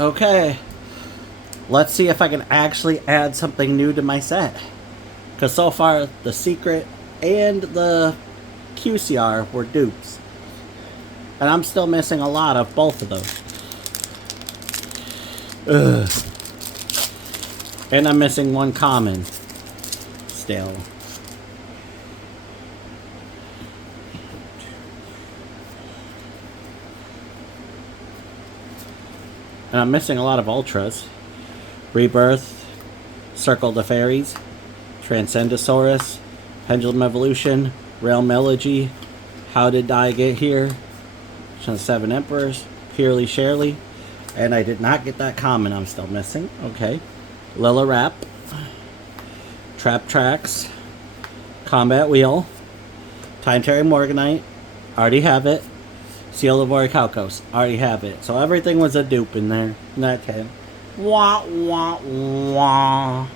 Okay. Let's see if I can actually add something new to my set. Because so far, the Secret and the QCR were dupes. And I'm still missing a lot of both of those. Ugh. And I'm missing one common. Still. And I'm missing a lot of Ultras. Rebirth, Circle the Fairies, Transcendosaurus, Pendulum Evolution, Realm Elegy, How Did I Get Here, Seven Emperors, Purely Sharely, and I did not get that common I'm still missing. Okay. Lilla Wrap, Trap Tracks, Combat Wheel, Time Terry Morganite, already have it. Seal of Orichalcos, already have it. So everything was a dupe in there. Not 10. Wah, wah, wah.